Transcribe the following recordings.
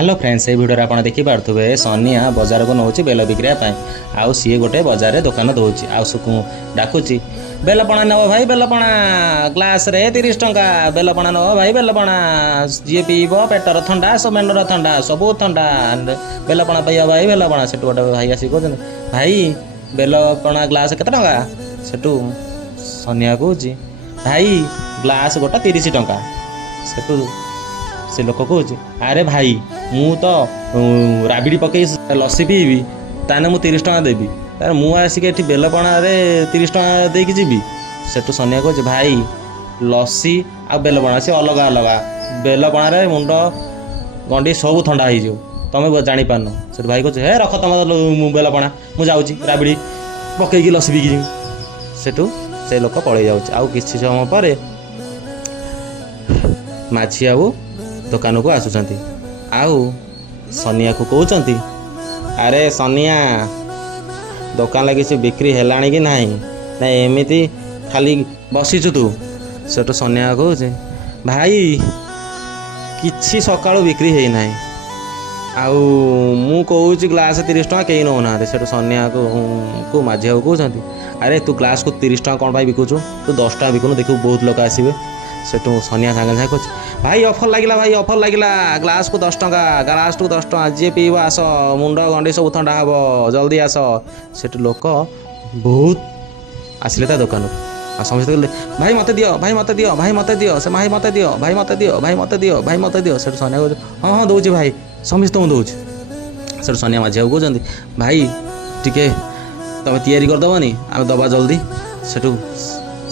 Hello friends ये video आप देखी पारे सनिया बजार को नौ बेल बिक्रिया आउ सी गोटे बजार दुकान दौर आउ डाकुची बेलपणा नब भाई बेलपणा ग्लास रे 30 टंका बेलपणा नब भाई बेलपणा जी पीब पेटर थंडा सब मेंढर थंडा सब थंडा बेलपणा पाइबा भाई बेलपणा से गोटे भाई आसिक कहते भाई बेलपणा ग्लास केते टंका सेठू सनिया कौच भाई ग्लास गोटा 30 टंका सेठू से लोक कौच अरे भाई मु तो राबिड़ी पकई लस्सी पीबी ताने मु 30 टंका देवी तार मु आसिक एठी बेलपणा रे 30 टंका देकी जीवी सेठू सनिया कौच भाई लस्सी आ बेलपणा से अलग अलग बेलपणा रे मुंड गंडी सब ठंडा हो तुम जानी पारन से भाई कौच हे रख तुम बेलपणा मु जाऊँगी राबिड़ी पकईकी लस्सी पीकी जीवी सेठू से लोक पलि जाऊँ आउ किसी समय पर माझी आउ दुकान को आसुचंती आउ सनिया को कहते अरे सनिया दुकान किसी बिक्री है कि नहीं ना एमती खाली बसीचु तू सेठू सनिया कहे भाई किसी सका बिक्री है ना आउ मु कहूँ ग्लास 30 टंका कहीं नौना सेठू सनिया को माझी बाबू कहते अरे तू ग्लास को 30 टंका कौन बिकुचु तू 10 टंका बिकुनु देखू बहुत लोग आसवे सेठू सनिया सागे सागे कह भाई ऑफर लगिला भाई ऑफर लगिला ग्लास को 10 टंका ग्लास को 10 टंका जी पीब आस मुंड गंडी सब ठंडा हम जल्दी आस सेठू लोक बहुत आसिले ता दुकान को समस्त कहले भाई मत दियो भाई मत दियो भाई मत दियो से भाई मत दियो भाई मत दियो भाई मत दियो भाई मत दियो सेठू सनिया कह हाँ हाँ दौची भाई समस्त दौची सेठू सनिया माझी बाबू कहते भाई टिके तुम तैयारी करदेवनी आम दबा जल्दी सेठू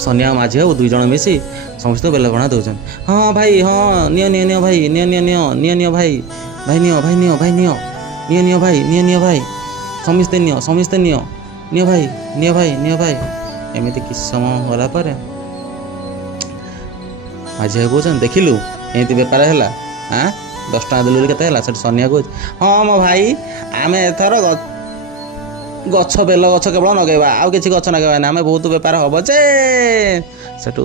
सनिया माझी बाबू 2 जन मिसी समस्त बेलपणा दौन हाँ भाई हाँ नियो नियो नियो भाई neo neo neo neo neo भाई भाई नियो भाई नियो भाई नियो नियो नियो भाई नियो नियो भाई समस्ते नियो नियो भाई नियो भाई नियो भाई एमती किस समय गला पर माझी बाबू कहते देखिलु एमती बेपार है हाँ 10 टंका देलु के सनिया कह हाँ मो भाई आम एथर गछ बेल गछ केवल नगेबा आउ किसी गछ नगेबा आम बहुत बेपार हम जे सेठू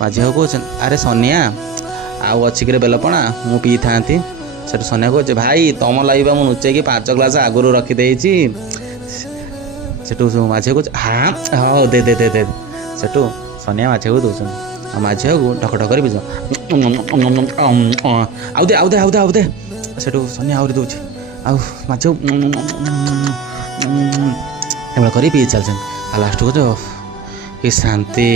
माझी बाबू कहते अरे सनिया आउ अच्छी बेलपणा मु पी था सेठू सनिया कहे भाई तुम लगे मुझे नुचेक 5 ग्लास आगुरी रखीदे सेठू माझी बाबू हाँ हाँ दे दे दे दे सेठू सनिया माझी बाबू दौन माझी बाबू ढक ढक बीज आउ दे आउ दे आउ दे आउ दे सेठू सनिया आहरी दौर आउ माझी बाबू कर पी चलते लास्ट को शांति।